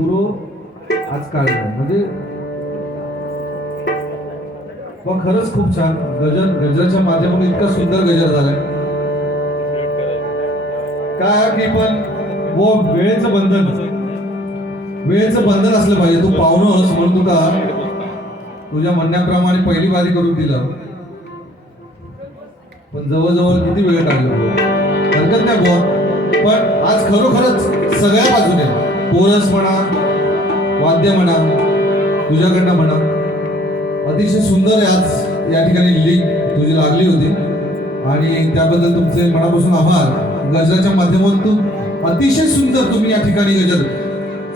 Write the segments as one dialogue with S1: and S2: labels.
S1: पुरो आज काढलं म्हणजे पण खरंच खूप छान. गजर गजरच्या माध्यमातून इतका सुंदर गजर झालाय. काय आहे की पण वो वेळेचं बंधन. वेळेचं बंधन असलं पाहिजे. तू पाहुणस म्हणून तुका तुझ्या म्हणण्याप्रमाणे पहिली बारी करून दिलं. पण जवळजवळ किती वेळ काढला? हरकत नाही बुवा. पण आज खरोखरच सगळ्या बाजूने. कोरस म्हणा वाद्य म्हणा तुझ्याकडनं म्हणा. अतिशय सुंदर आज या ठिकाणी लिंक तुझी लागली होती. आणि त्याबद्दल तुमचे मनापासून आभार. गजराच्या माध्यमातून अतिशय सुंदर तुम्ही या ठिकाणी गजर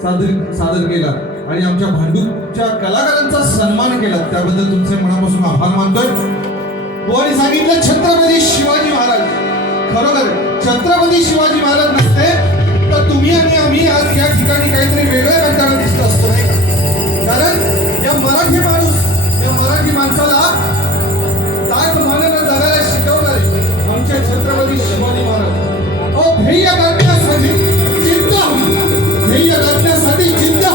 S1: सादर सादर केला. आणि आमच्या भांडूपच्या कलाकारांचा सन्मान केला. त्याबद्दल तुमचे मनापासून आभार मानतोय. कोणी सांगितलं छत्रपती शिवाजी महाराज. खरोखर छत्रपती शिवाजी महाराज नसते तर तुम्ही आणि आम्ही आज या ठिकाणी काहीतरी वेगळं करताना दिसत असतो नाही का? कारण या मराठी माणूस या मराठी माणसाला काय भावनेनं जगायला शिकवणारे आमचे छत्रपती शिवाजी महाराज. अहो ध्येय गाठण्यासाठी चिंता ध्येय गाठण्यासाठी चिंता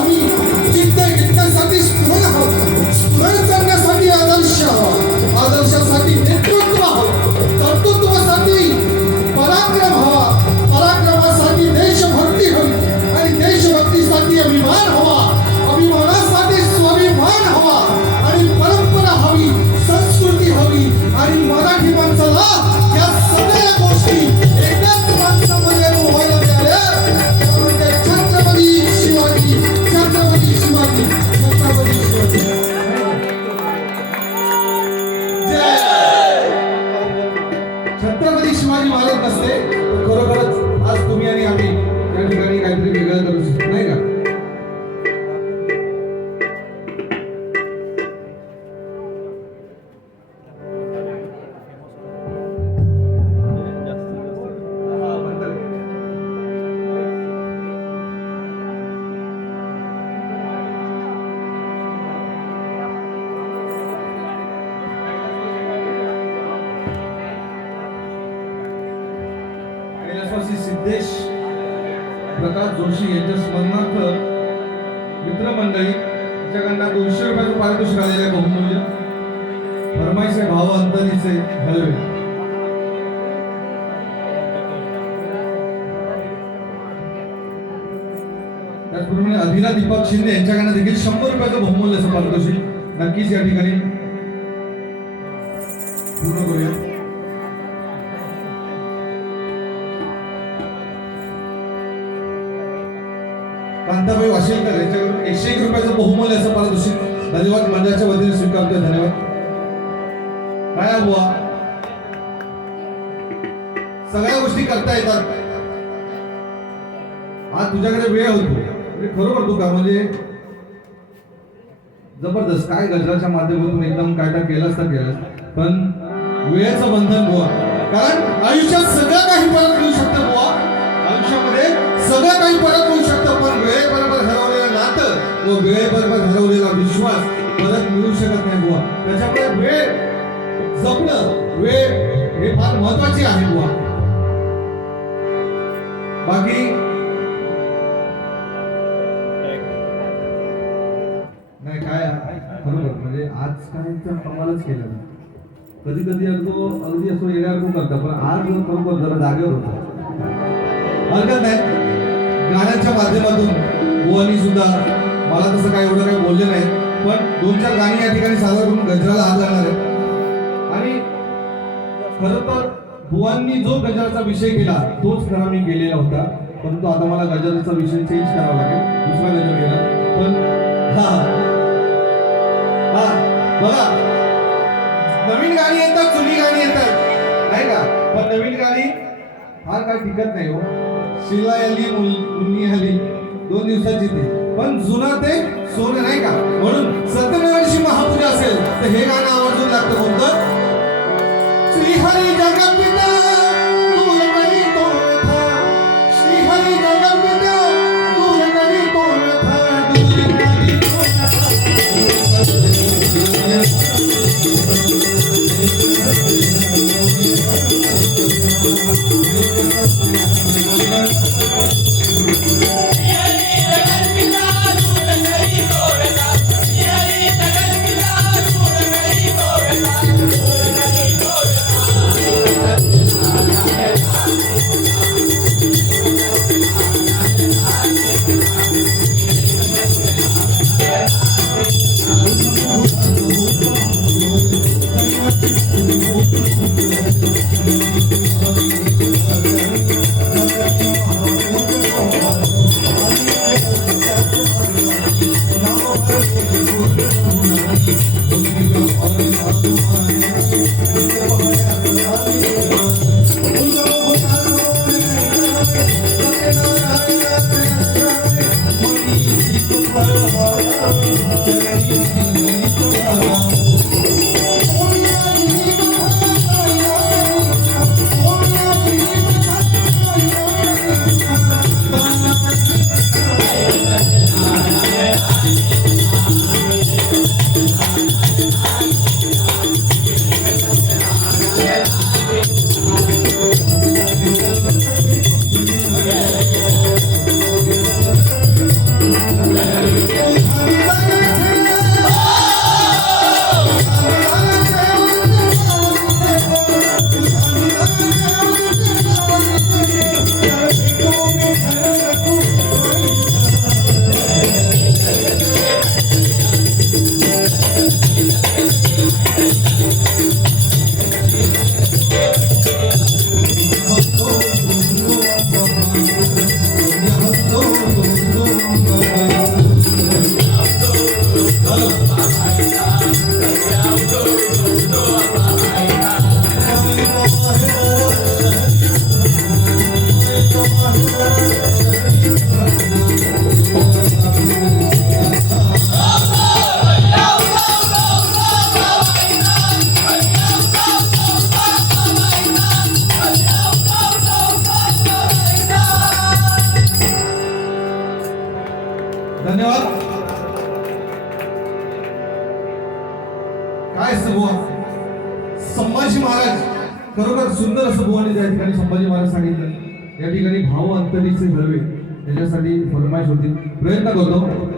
S1: सिद्धेश प्रकाश जोशी यांच्या स्मरणार्थ मित्रमंडळी त्याच्याकडनं दोनशे रुपयाचं पारितोषिक आलेलं आहे बहुमूल्य. फरमाईचे भाव अंतरीचे हलवे. त्याचप्रमाणे अधिरा दीपक शिंदे यांच्याकडनं देखील शंभर रुपयाचं बहुमूल्य असं पारितोषिक नक्कीच या ठिकाणी पूर्ण करूया. एकशे एक रुपयाचं बहुमूल्य असं पारितोषिक धन्यवाद मंडळाच्या वतीने स्वीकारतोय धन्यवाद. काय बुवा? सगळ्या गोष्टी करता येतात. आज तुझ्याकडे वेळ होतो. म्हणजे खरोखर तू का? म्हणजे जबरदस्त. काय गजराच्या माध्यमातून एकदम काय काय केलंच तर केलंच पण वेळेचं बंधन बुवा. कारण आयुष्यात सगळं काही परत मिळू शकतं बुवा. आयुष्यामध्ये सगळं काही परत मिळू शकतं पण वेळेबरोबर हरवलेलं नातं व वेळेबरोबर हरवलेला विश्वास परत मिळू शकत नाही बुवा. त्याच्यामुळे वेळ जपणं वेळ हे फार महत्त्वाचे आहे बुवा. बाकी? नाही काय बरोबर. म्हणजे आज काय तर कमालच केलं ना कधी कधी अगदी अगदी असं येण्यासारखं करतं पण आज बरोबर जरा जागेवर होतो. हरकत नाही. गाण्याच्या माध्यमातून बुवानी सुद्धा मला तसं काय एवढं काही बोलले नाही पण दोन चार गाणी या ठिकाणी सादर करून गजराला हात लागणार आहे आणि खरं तर बुवांनी जो गजराचा विषय केला तोच खरा मी केलेला होता. परंतु आता मला गजराचा विषय चेंज करावा लागेल दुसरा गजर गेला. पण हा. हा बघा. नवीन गाणी येतात जुनी गाणी येतात. नाही का? पण नवीन गाणी फार काय टिकत नाही हो. शिला आली मुन्नी आली दोन दिवसाची ती पण जुना ते सोनं नाही का? म्हणून सत्यनारायणची महापूजा असेल तर हे गाणं आवर्जून लागतं कोणतं? श्रीहरी जगपिता सुंदर असं बुवानी त्या ठिकाणी संभाजी महाराज सांगितलं. या ठिकाणी भाव अंतरीचे घडवे त्याच्यासाठी फरमाईश होती. प्रयत्न करतो.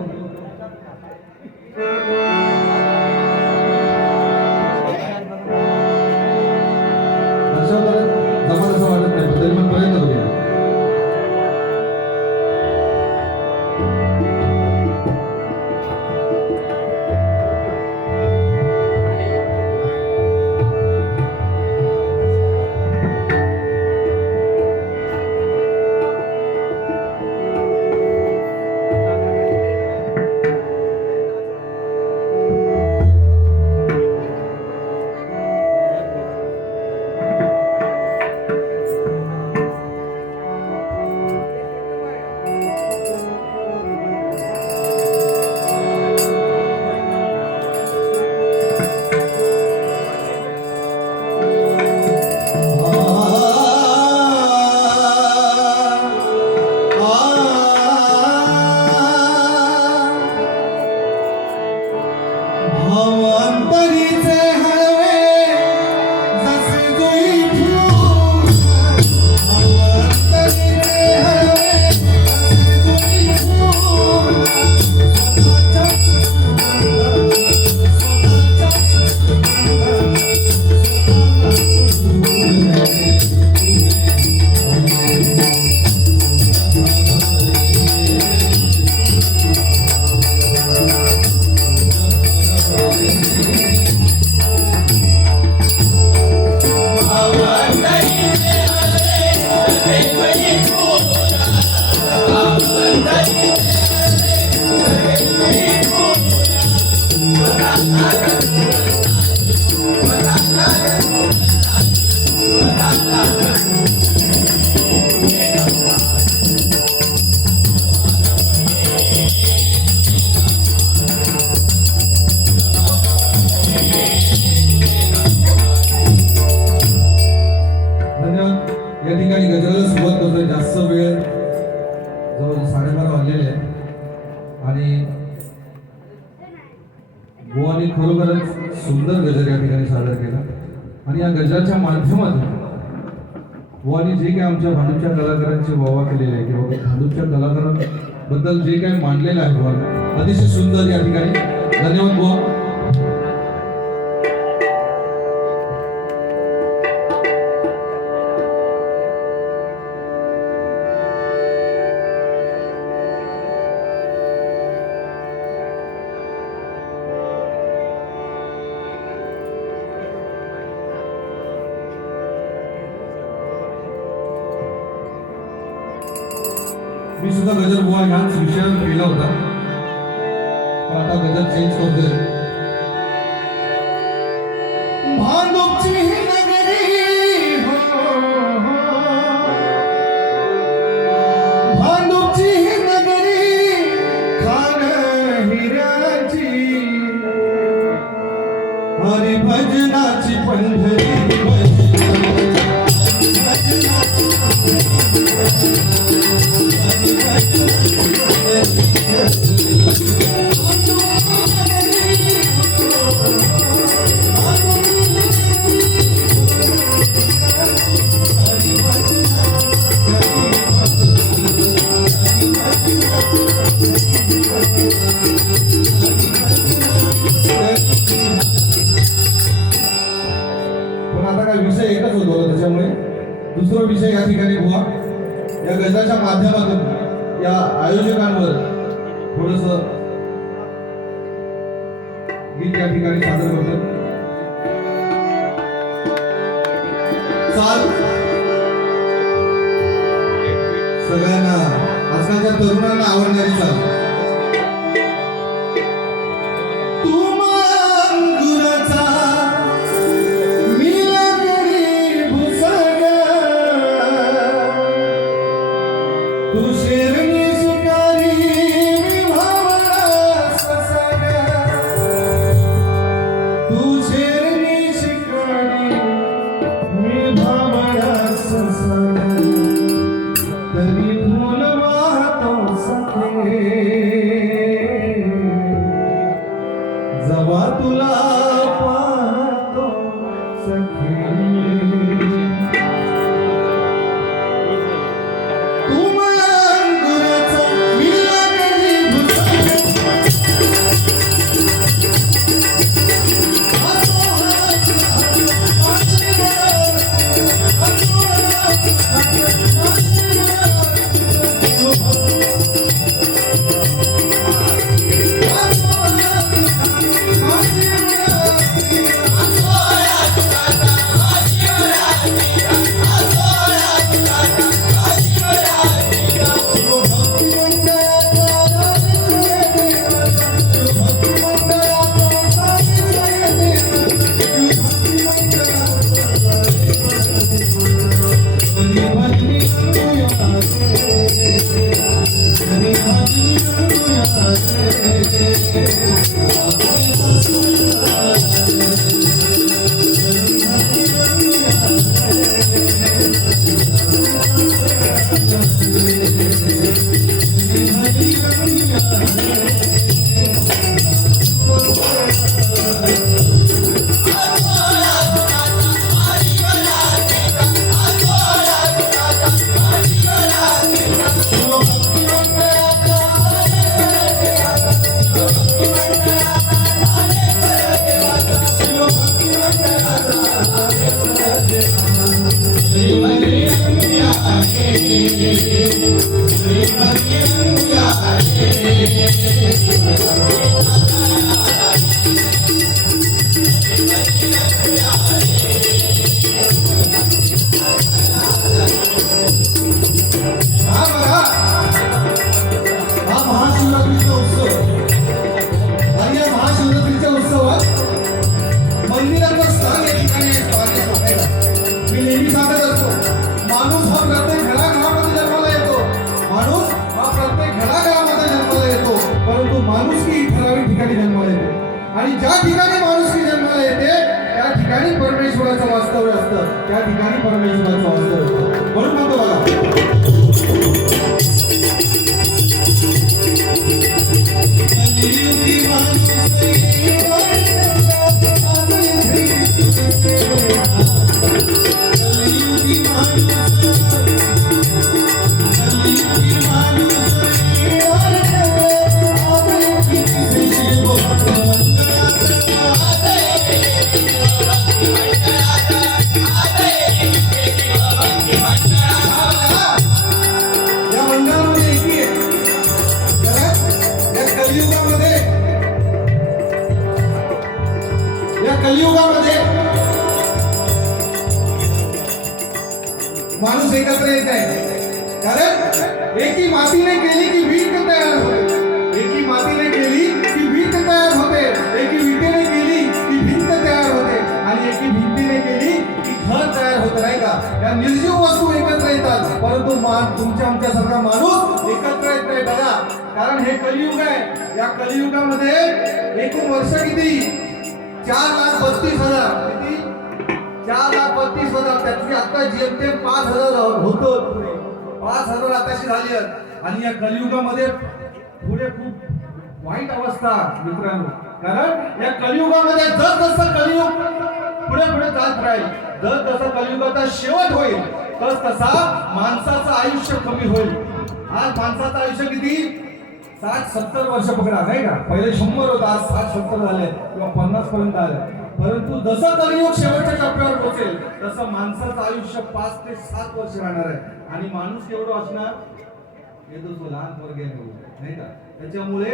S1: आणि या गजराच्या माध्यमातून गोवानी जे काही आमच्या भानूच्या कलाकारांची वावा केलेली आहे किंवा भानूच्या कलाकारांबद्दल जे काही मांडलेलं आहे गोवानी अतिशय सुंदर या ठिकाणी. धन्यवाद बुवा. सुद्धा गजर बुवा ह्याच विषयावर केला होता. पण आता गजर चेंज करतोय दुसरा विषय या ठिकाणी बुवा. या गजाच्या माध्यमातून या आयोजकांवर थोडस गीत या ठिकाणी सादर करतो सगळ्यांना आजकालच्या तरुणांना आवडणारी चाल. Yeah. त्या पस्तीस हजार. किती? चार लाख पस्तीस हजार. त्यातली आता जेमतेम पाच हजार होतं पुढे. पाच हजार आताशी झाली आहेत. आणि या कलियुगामध्ये पुढे खूप वाईट अवस्था मित्रांनो. कारण या कलियुगामध्ये जस जसं कलियुग पुढे पुढे जात राहील जस जसं कलियुगाचा शेवट होईल तस तसा माणसाचं आयुष्य कमी होईल. आज माणसाचं आयुष्य किती? साठ सत्तर वर्ष पकडा नाही का? पहिले शंभर होता आज साठ सत्तर झाले किंवा पन्नास पर्यंत आले परंतु जसं कलियुग शेवटच्या टप्प्यावर पोहोचेल तसं माणसाचं आयुष्य पाच ते सात वर्ष राहणार आहे. आणि माणूस केवढं असणार हे तो लहान वर्ग नाही का? त्याच्यामुळे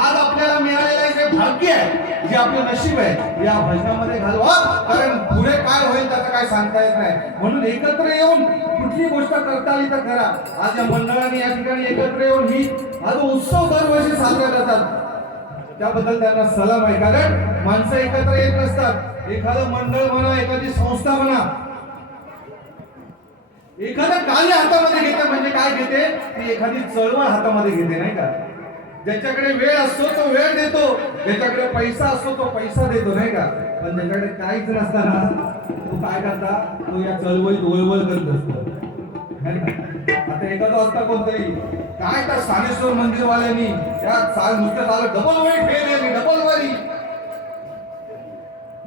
S1: आज आपल्याला मिळालेलं जे भाग्य आहे जे आपलं नशीब आहे या भजनामध्ये घालवा. कारण पुढे काय होईल त्याचं काय सांगता येत नाही. म्हणून एकत्र येऊन कुठली गोष्ट करता आली तर करा. आज या मंडळाने या ठिकाणी एकत्र येऊन ही आज उत्सव दरवर्षी साजरा करतात. त्याबद्दल त्यांना सलाम आहे. कारण माणसं एकत्र येत नसतात. एखादं मंडळ म्हणा एखादी संस्था म्हणा. एखादं कार्य हातामध्ये घेते म्हणजे काय घेते? ती एखादी चळवळ हातामध्ये घेते नाही का? ज्याच्याकडे वेळ असतो तो वेळ देतो. ज्याच्याकडे पैसा असतो तो पैसा देतो नाही का? पण ज्याच्याकडे काहीच नसताना तो काय करता? तो या चळवळीत वळवळ करत असतो. आता एखादा असता कोणतरी काय त्या सानेश्वर मंदिरवाल्यांनी त्या सा- नुसतं झालं डबल वेट फेल डबल वारी.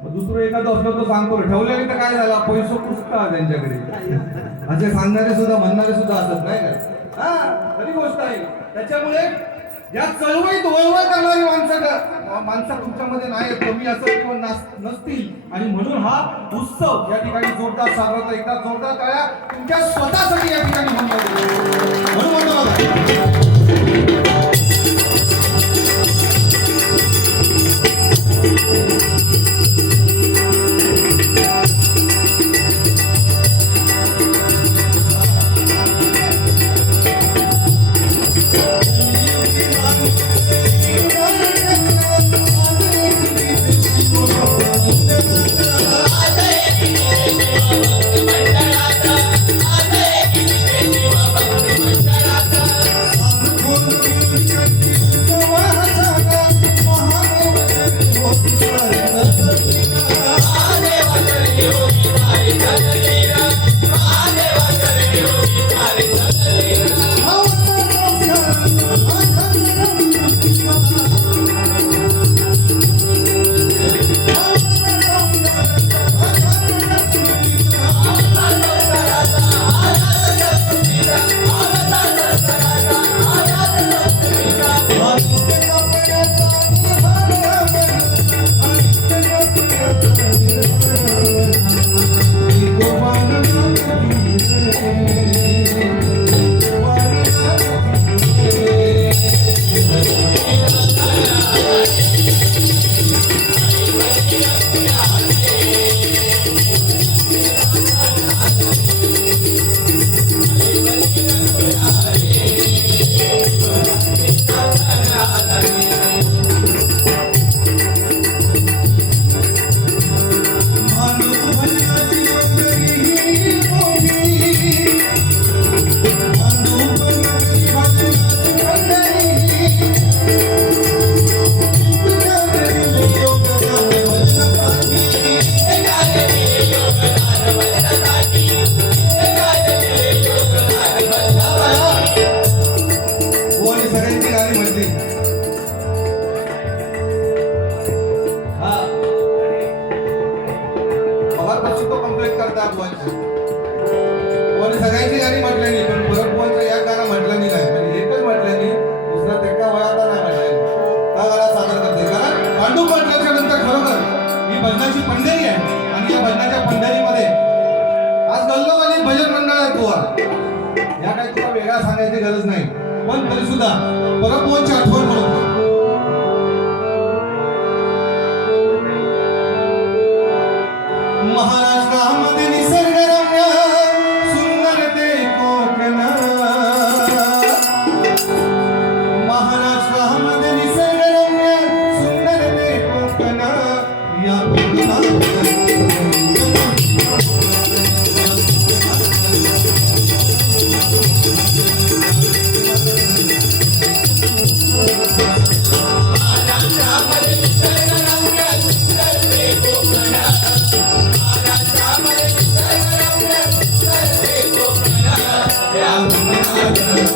S1: दुसरं एखादं असलं तर सांगतो ठेवले तर काय झाला? पैसे पुसता त्यांच्याकडे. असे सांगणारे सुद्धा म्हणणारे सुद्धा असत नाही का? हा खरी गोष्ट आहे. त्याच्यामुळे या चळवळीत वळवळ करणारी माणसं माणसं तुमच्यामध्ये नाही कमी असत किंवा नसतील. आणि म्हणून हा उत्सव या ठिकाणी जोरदार साजरा होतो. एकदा जोरदार टाळ्या तुमच्या स्वतःसाठी या ठिकाणी म्हणून म्हणतो da Band. Né?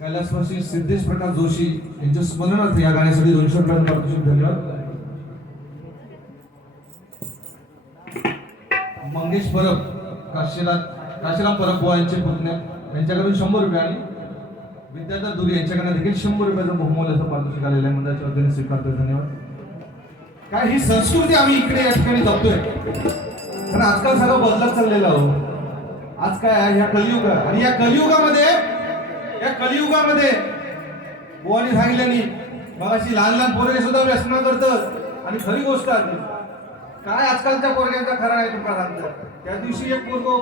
S1: कैलासवासी सिद्धेश प्रकाश जोशी यांच्या स्मरणार्थ या गाण्यासाठी दोनशे रुपयांना धन्यवाद मंगेश परब काशीला काशीला परब बुवा यांचे पुतणे यांच्याकडून शंभर रुपये आणि विद्याधर दुरी यांच्याकडे देखील शंभर रुपयाचं बहुमोलाचं पारितोषिक आलेलं आहे. मंडळाच्या वतीने स्वीकारतो. धन्यवाद. काय ही संस्कृती आम्ही इकडे या ठिकाणी जपतोय. कारण आजकाल सगळं बदलत चाललेलं आहो आज काय ह्या कलियुग आहे. आणि या कलियुगामध्ये या कलियुगामध्ये बुवानी सांगितल्यानी मग अशी लहान लहान पोरगे सुद्धा व्यसना करतात. आणि खरी गोष्ट आहे काय आजकालच्या पोरग्यांचा खरा आहे तुमका सांगतो त्या दिवशी एक पोरगो